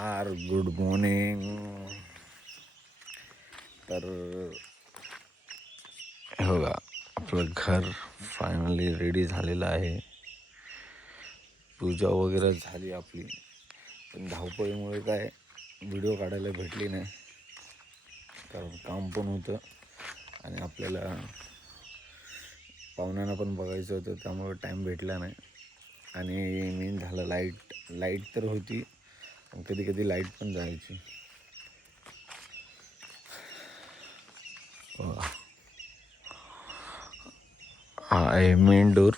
नमस्कार, good morning. तर हे बघा, आपलं घर फायनली रेडी झालेलं आहे. पूजा वगैरे झाली आपली, पण धावपळीमुळे काय व्हिडिओ काढायला भेटली नाही, कारण काम पण होतं आणि आपल्याला पाहुण्यांना पण बघायचं होतं, त्यामुळे टाईम भेटला नाही. आणि मेन झालं लाईट तर होती, पण कधी कधी लाईट पण जायची. हा आहे मेन डोर.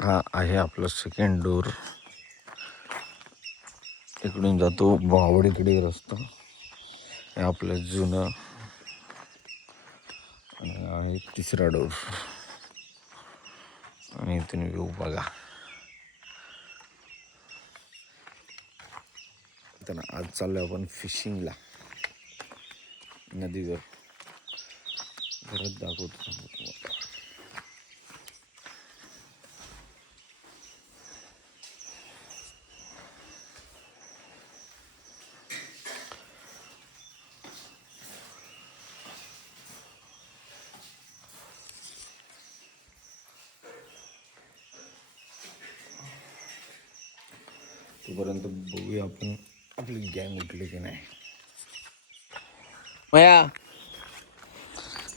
हा आहे आपला सेकंड डोर. इकडून जातो बावडीकडे रस्ता. हे आपलं जुनं. आणि आहे तिसरा डोर. आणि इथून व्ह्यू बघा. तर आज चाललो आपण फिशिंगला नदीवर. घरात दाखवतो तुम्हाला. तोपर्यंत बघूया आपण आपली गँग उठली की नाही. मया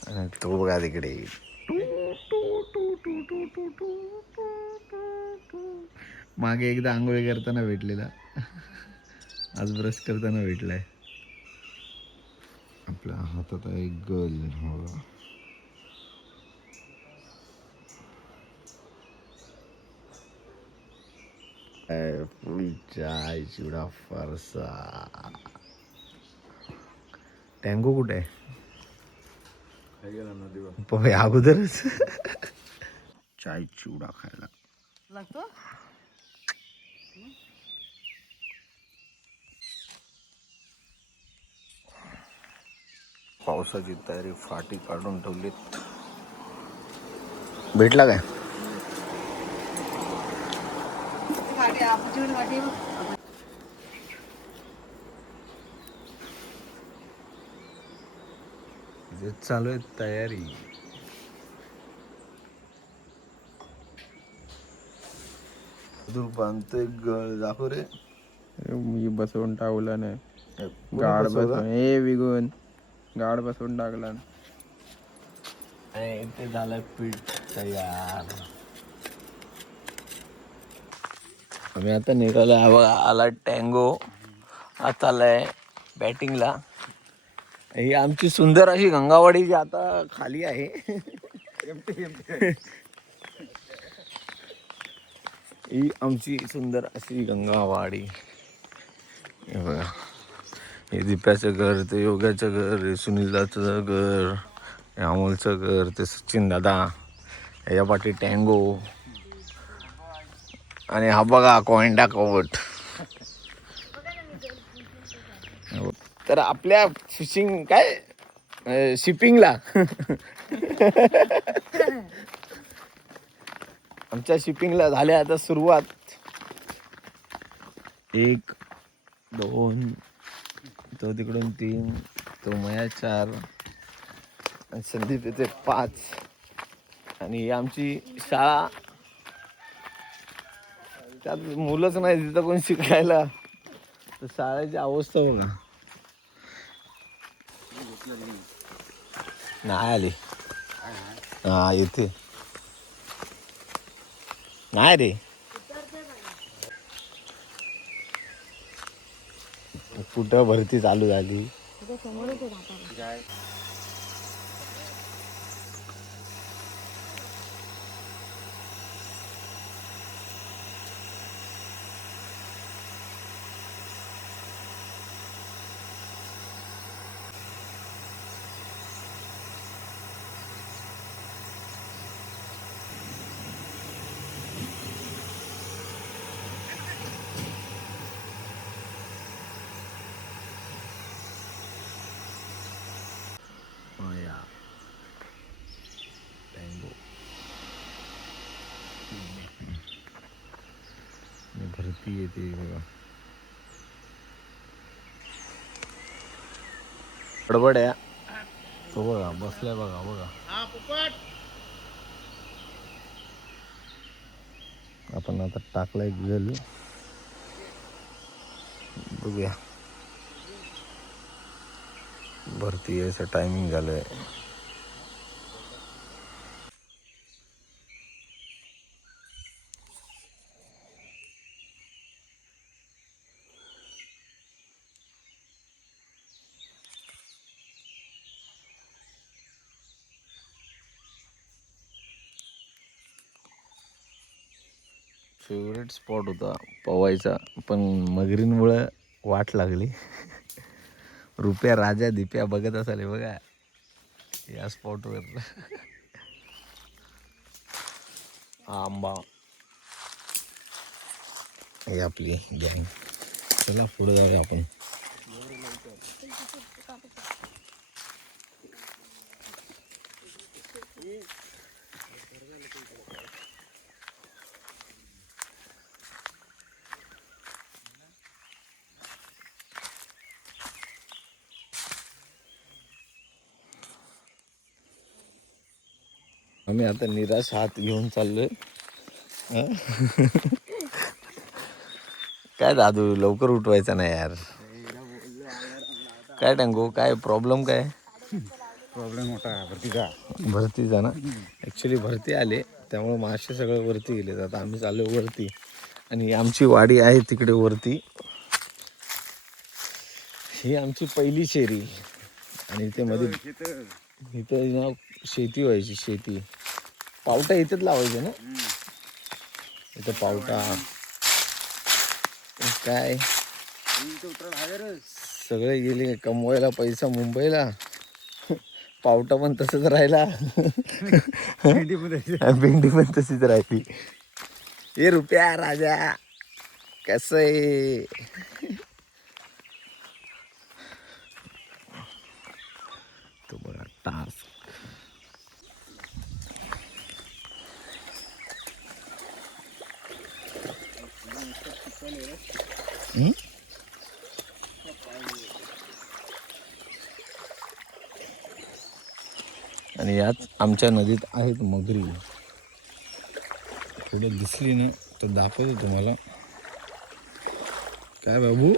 आणि तो बघा तिकडे मागे एकदा आंघोळी करताना भेटलेला, आज ब्रश करताना भेटलाय. आपल्या हातात आहे गल. बघा, फुल चाय चिवडा फारसा. टँगो कुठे आहे? पोहे अगोदरच चाय चिवडा खायला लागतो. पावसाची तयारी, फाटी काढून ठेवलीत. भेटला काय? चालू आहे तयारी. तू बांधतोय गळ दाखव रे. मी बसवून टाकला नाही, गाड बसवून. हे विगून गाड बसवून टाकला. ते झालं पीठ तयार. आम्ही आता निघालो. बघा आला टँगो. आता आलाय बॅटिंगला. ही आमची सुंदर अशी गंगावाडी जी आता खाली आहे. ही आमची सुंदर अशी गंगावाडी. हे बघा, हे दिप्याचं घर, ते योग्याचं घर, हे सुनीलदाचं घर, हे अमोलचं घर, ते सचिन दादा, ह्याच्या पाठी टँगो. आणि हा बघा कोयंडा कवट. तर आपल्या फिशिंग काय शिपिंगला आमच्या शिपिंगला झाल्या आता सुरुवात. 1 2 तो तिकडून 3, तो मया 4, आणि संदीप येते 5. आणि आमची शाळा, त्यात मुलंच नाही तिथं कोण शिकायला. तर शाळेची अवस्था बघा. नाही आली. हा येते नाही रे. कुठं भरती चालू झाली. ती येते बघा. गडबड आहे. तो बघा बसलाय बघा बघा. आपण आता टाकलाय गल, बघूया. भरती यायचं टायमिंग झालंय. फेवरेट स्पॉट होता पवायचा, पण मगरींमुळं वाट लागली. रुपया राजा दिप्या बघत असाल बघा या स्पॉटवर. आंबा हे आपली गँग. चला पुढे जाऊया आपण. आम्ही आता निराश हात घेऊन चाललोय. काय दादू लवकर उठवायचा नाही यार. काय टांगू काय प्रॉब्लेम काय? प्रॉब्लेम होता भरतीचा. भरतीचा ना. ॲक्च्युली भरती आले त्यामुळे मासे सगळं वरती गेले. आता आम्ही चाललो वरती आणि आमची वाडी आहे तिकडे वरती. ही आमची पहिली शेरी आणि इथे मध्ये इथं ना शेती व्हायची. शेती पावटा इथेच लावायचे ना. इथं पावटा काय सगळे गेले कमवायला पैसा मुंबईला. पावटा पण तसंच राहिला. भेंडी पण तशीच राहिली. ये रुपया राजा कसं आहे. तो बघा टास्क. आणि याच आमच्या नदीत आहेत मगरी. थोडे दिसली ना तर दाखवतो तुम्हाला. काय बाबू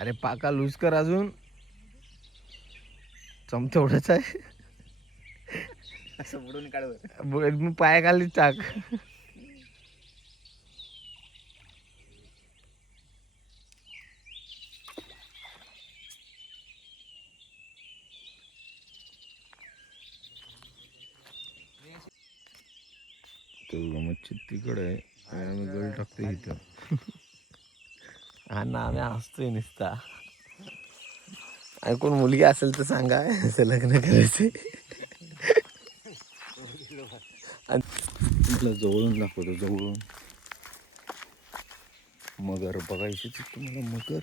अरे पाका लूज कर अजून. चमतेवढंच आहे. असं बुडून काढ. मी पायाखाली टाक. तो मच्छी तिकडे आहे आणि आम्ही गळ टाकतो इथं. हा ना आम्ही हसतोय नुसता. आणि कोण मुलगी असेल तर सांगा असं लग्न करायचंय. म्हटलं जवळून दाखवतो जवळून. मगर बघायची तुम्हाला मगर.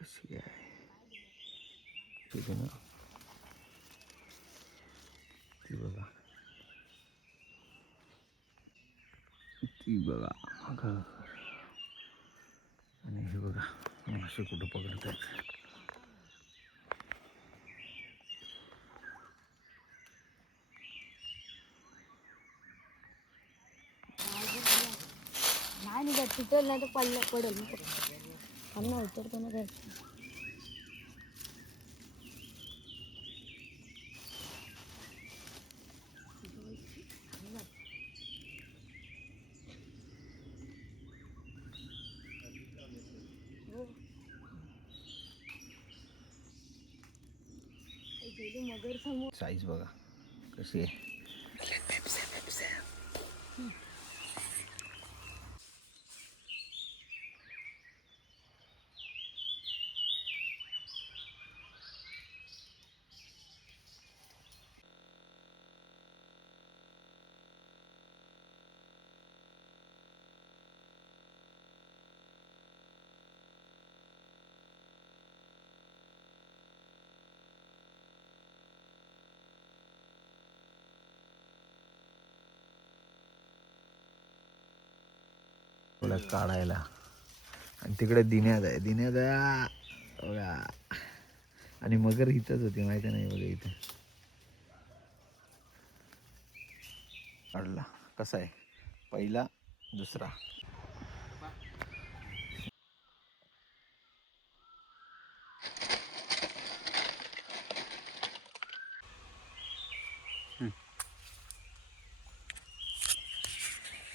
कशी आहे ठीक आहे ना. ती बघा ती बघा मगर. आणि हे बघा मासे कुठं पकडतात. आणि जर तुटल नाही तर पडेल त्यांना उतरतो ना काय. मगर समोर साईज बघा कशी आहे. तुला काढायला. आणि तिकडे दिन्यात आहे. दिन्यात बघा. आणि मगर इथंच होती माहिती नाही बघा इथे. काढला कसा आहे पहिला दुसरा.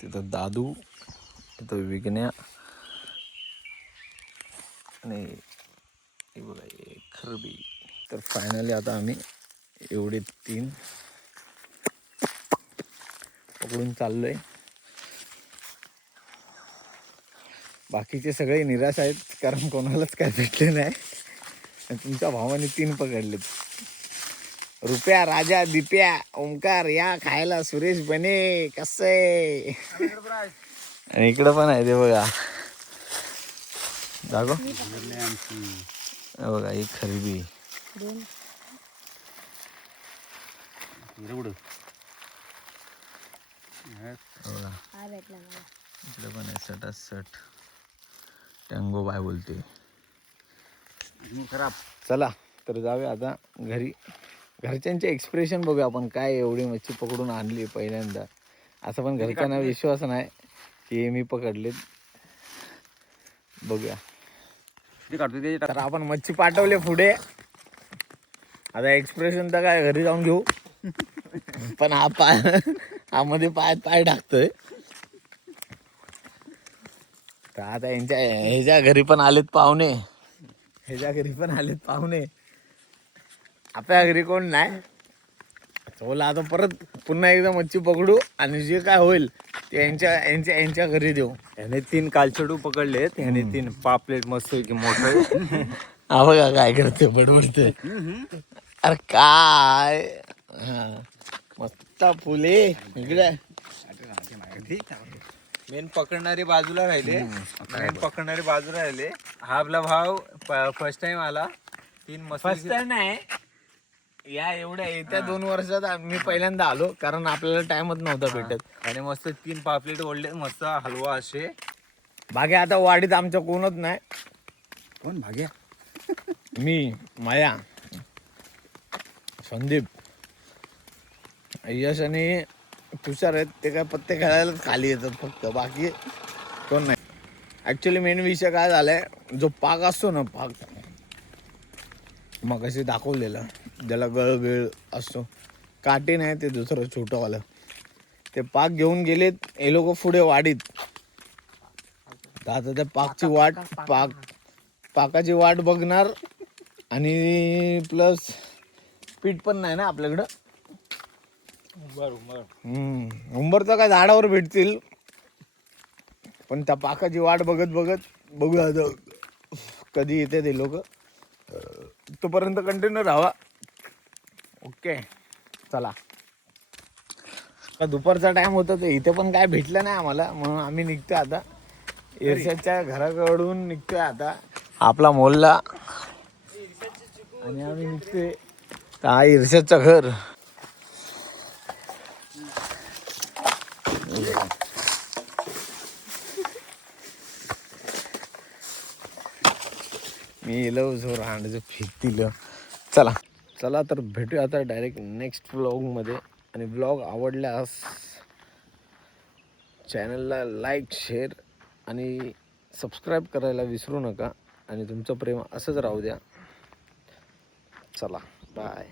तिथं दादू, तिथं विकण्या आणि हे बघा खरबी. तर फायनली आता आम्ही एवढे 3 पकडून चाललोय. बाकीचे सगळे निराश आहेत कारण कोणालाच काय भेटले नाही. आणि तुमच्या भावाने 3 पकडलेत. रुपया, राजा, दिप्या, ओंकार या खायला. सुरेश बने कसं आहे. आणि इकडं पण आहे ते बघा. दाखव बघा ही खरबी. इकडे पण आहे सटासट. टँगो बाय बोलते. खराब. चला तर जाऊया आता घरी. घरच्यांचे एक्सप्रेशन बघूया आपण. काय एवढी मच्छी पकडून आणली पहिल्यांदा. असं पण घरच्यांना विश्वास नाही की मी पकडलेत. बघूया. तर आपण मच्छी पाठवले पुढे. आता एक्सप्रेशन तर काय घरी जाऊन घेऊ. पण हा हा मध्ये पाय टाकतोय. तर आता ह्याच्या घरी पण आलेत पाहुणे. आपल्या घरी कोण नाही. चला आता परत पुन्हा एकदा मच्छी पकडू आणि जे काय होईल ते यांच्या घरी देऊ. ह्याने 3 कालचडू पकडलेत. ह्याने 3 पापलेट मस्त की मोठे. हा बघा काय करते बडबडते. अरे काय मस्त फुले इकडे. मेन पकडणारे बाजूला राहिले. हा आपला भाव फर्स्ट टाइम आला. 3 मस्त. फर्स्ट टाइम नाही या एवढ्या येत्या 2 वर्षात मी पहिल्यांदा आलो कारण आपल्याला टाइमच नव्हता भेटत. आणि मस्त 3 पापलेट ओढले. मस्त हलवा असे. भाग्या आता वाडीत आमच्या कोणच नाही. कोण भाग्या? मी, माया, संदीप, यश आणि तुषार आहेत. ते काय पत्ते खेळायला खाली येतात फक्त. बाकी कोण नाही. ॲक्च्युली मेन विषय काय झालाय. जो पाक असतो ना पाक मग अशी दाखवलेलं ज्याला गळगळ असतो. काटे नाही ते दुसरं छोटंवालं. ते पाक घेऊन गेलेत हे लोक पुढे वाडीत. तर आता त्या पाकाची वाट बघणार. आणि प्लस पीठ पण नाही ना आपल्याकडं. उंबरचं काय झाडावर भेटतील. पण त्या पाकाची वाट बघत बघूया कधी येते ते लोक. तोपर्यंत कंटिन्यू राहा. ओके चला. दुपारचा टाइम होता तर इथे पण काय भेटलं नाही आम्हाला. म्हणून आम्ही निघतोय आता. इर्षदच्या घराकडून निघतोय आता आपला मोहल्ला. आणि आम्ही निघतोय हा इर्षदचं घर. मी येलो जो रांडचं फिरतील. चला तर भेटूया आता डायरेक्ट नेक्स्ट व्लॉगमध्ये. आणि व्लॉग आवडल्यास चॅनलला लाईक शेअर आणि सबस्क्राईब करायला विसरू नका आणि तुमचं प्रेम असंच राहू द्या. चला बाय.